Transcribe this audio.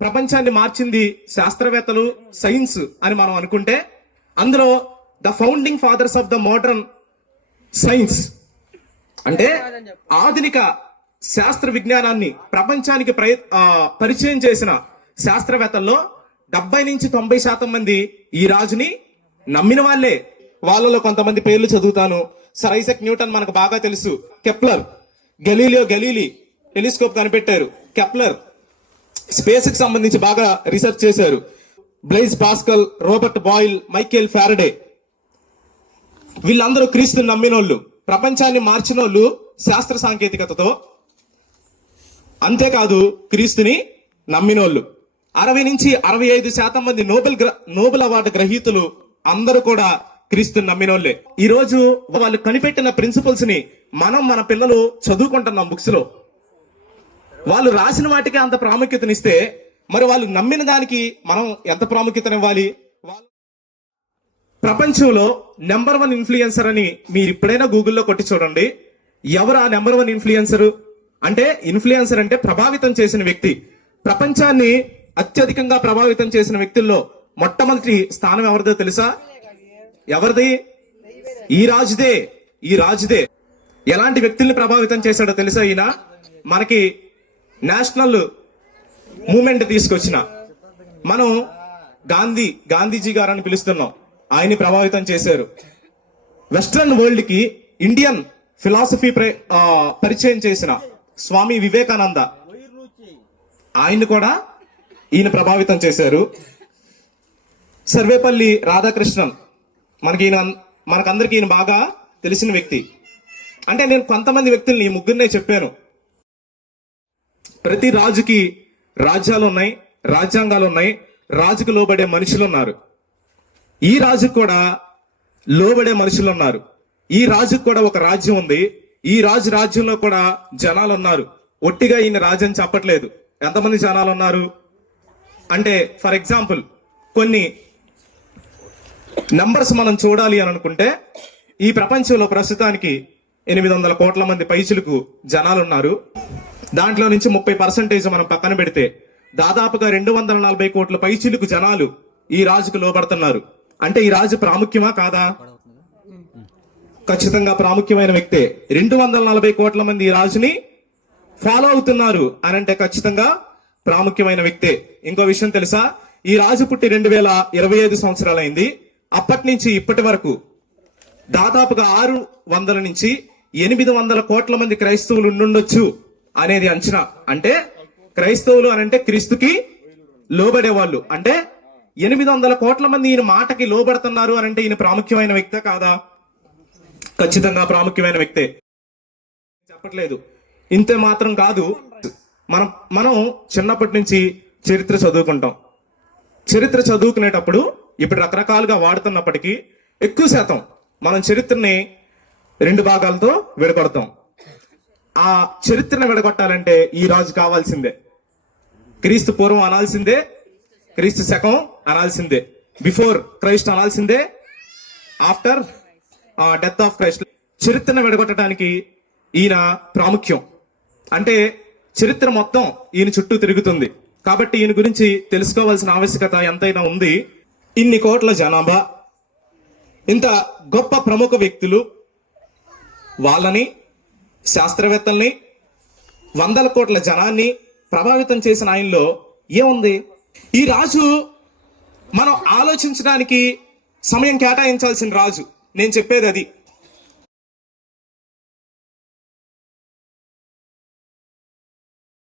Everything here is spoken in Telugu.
ప్రపంచాన్ని మార్చింది శాస్త్రవేత్తలు, సైన్స్ అని మనం అనుకుంటే, అందులో the founding fathers of the modern science అంటే ఆధునిక శాస్త్ర విజ్ఞానాన్ని ప్రపంచానికి పరిచయం చేసిన శాస్త్రవేత్తల్లో 70 నుంచి 90% మంది ఈ రాజుని నమ్మిన వాళ్ళే. వాళ్ళలో కొంతమంది పేర్లు చదువుతాను. సర్ ఐజాక్ న్యూటన్ మనకు బాగా తెలుసు. కెప్లర్, గెలీలియో గెలీలీ టెలిస్కోప్ కనిపెట్టారు. కెప్లర్ స్పేస్ కి సంబంధించి బాగా రీసెర్చ్ చేశారు. బ్లైజ్ pascal, Robert boil, Michael Faraday, వీళ్ళందరూ క్రీస్తుని నమ్మినోళ్ళు, ప్రపంచాన్ని మార్చినోళ్ళు శాస్త్ర సాంకేతికతతో. అంతేకాదు క్రీస్తుని నమ్మినోళ్ళు 60 నుంచి 65% మంది నోబెల్ అవార్డు గ్రహీతలు అందరూ కూడా క్రీస్తుని నమ్మినోళ్లే. ఈ రోజు వాళ్ళు కనిపెట్టిన ప్రిన్సిపల్స్ ని మన పిల్లలు చదువుకుంటున్నాం బుక్స్ లో. వాళ్ళు రాసిన వాటికి అంత ప్రాముఖ్యతనిస్తే మరి వాళ్ళు నమ్మిన దానికి మనం ఎంత ప్రాముఖ్యతనివ్వాలి? ప్రపంచంలో నెంబర్ 1 ఇన్ఫ్లుయెన్సర్ అని మీరు ఇప్పుడైనా గూగుల్లో కొట్టి చూడండి. ఎవరు ఆ నెంబర్ 1 ఇన్ఫ్లుయెన్సర్? అంటే ఇన్ఫ్లుయెన్సర్ అంటే ప్రభావితం చేసిన వ్యక్తి. ప్రపంచాన్ని అత్యధికంగా ప్రభావితం చేసిన వ్యక్తుల్లో మొట్టమొదటి స్థానం ఎవరిదో తెలుసా? ఎవరిది? ఈ రాజుదే. ఎలాంటి వ్యక్తుల్ని ప్రభావితం చేశాడో తెలుసా? ఈయన మనకి నేషనల్ మూవ్మెంట్ తీసుకొచ్చిన మనం గాంధీజీ గారు అని పిలుస్తున్నాం. ఆయన్ని ప్రభావితం చేశారు. వెస్ట్రన్ వరల్డ్ కి ఇండియన్ ఫిలాసఫీ పరిచయం చేసిన స్వామి వివేకానంద, ఆయన్ని కూడా ఈయన ప్రభావితం చేశారు. సర్వేపల్లి రాధాకృష్ణన్ మనకందరికి ఈయన బాగా తెలిసిన వ్యక్తి. అంటే నేను కొంతమంది వ్యక్తుల్ని ఈ ముగ్గురినే చెప్పాను. ప్రతి రాజుకి రాజ్యాలు ఉన్నాయి, రాజ్యాంగాలు ఉన్నాయి, రాజుకు లోబడే మనుషులు ఉన్నారు. ఈ రాజుకు కూడా లోబడే మనుషులు ఉన్నారు. ఈ రాజుకు కూడా ఒక రాజ్యం ఉంది. ఈ రాజ్యంలో కూడా జనాలు ఉన్నారు. ఒట్టిగా ఈయన రాజు అని చెప్పట్లేదు. ఎంతమంది జనాలు ఉన్నారు అంటే, ఫర్ ఎగ్జాంపుల్ కొన్ని నంబర్స్ మనం చూడాలి అని అనుకుంటే, ఈ ప్రపంచంలో ప్రస్తుతానికి 800 కోట్ల మంది పైచులకు జనాలు ఉన్నారు. దాంట్లో నుంచి 30% మనం పక్కన పెడితే దాదాపుగా 240 కోట్ల పైచిలుకు జనాలు ఈ రాజుకు లోబడుతున్నారు. అంటే ఈ రాజు ప్రాముఖ్యమా కాదా? ఖచ్చితంగా ప్రాముఖ్యమైన వ్యక్తే. 240 కోట్ల మంది ఈ రాజుని ఫాలో అవుతున్నారు అని అంటే ఖచ్చితంగా ప్రాముఖ్యమైన వ్యక్తే. ఇంకో విషయం తెలుసా? ఈ రాజు పుట్టి 2025 సంవత్సరాలైంది. అప్పటి నుంచి ఇప్పటి వరకు దాదాపుగా 600 నుంచి 800 కోట్ల మంది క్రైస్తవులు ఉండుండొచ్చు అనేది అంచనా. అంటే క్రైస్తవులు అని అంటే క్రీస్తుకి లోబడే వాళ్ళు. అంటే 800 కోట్ల మంది ఈయన మాటకి లోబడుతున్నారు అని అంటే ఈయన ప్రాముఖ్యమైన వ్యక్తే కాదా? ఖచ్చితంగా ప్రాముఖ్యమైన వ్యక్తే. చెప్పట్లేదు. ఇంతే మాత్రం కాదు, మనం చిన్నప్పటి నుంచి చరిత్ర చదువుకుంటాం. చరిత్ర చదువుకునేటప్పుడు ఇప్పుడు రకరకాలుగా వాడుతున్నప్పటికీ ఎక్కువ శాతం మనం చరిత్రని 2 భాగాలతో విడగొడతాం. ఆ చరిత్రను విడగొట్టాలంటే ఈ రాజు కావాల్సిందే. క్రీస్తు పూర్వం అనాల్సిందే, క్రీస్తు శకం అనాల్సిందే, బిఫోర్ క్రైస్ట్ అనాల్సిందే, ఆఫ్టర్ డెత్ ఆఫ్ క్రైస్ట్. చరిత్రను విడగొట్టడానికి ఈయన ప్రాముఖ్యం. అంటే చరిత్ర మొత్తం ఈయన చుట్టూ తిరుగుతుంది. కాబట్టి ఈయన గురించి తెలుసుకోవాల్సిన ఆవశ్యకత ఎంతైనా ఉంది. ఇన్ని కోట్ల జనాభా, ఇంత గొప్ప ప్రముఖ వ్యక్తులు, వాళ్ళని, శాస్త్రవేత్తల్ని, 100 కోట్ల జనాన్ని ప్రభావితం చేసిన ఆయనలో ఏముంది? ఈ రాజు మనం ఆలోచించడానికి సమయం కేటాయించాల్సిన రాజు. నేను చెప్పేది అది.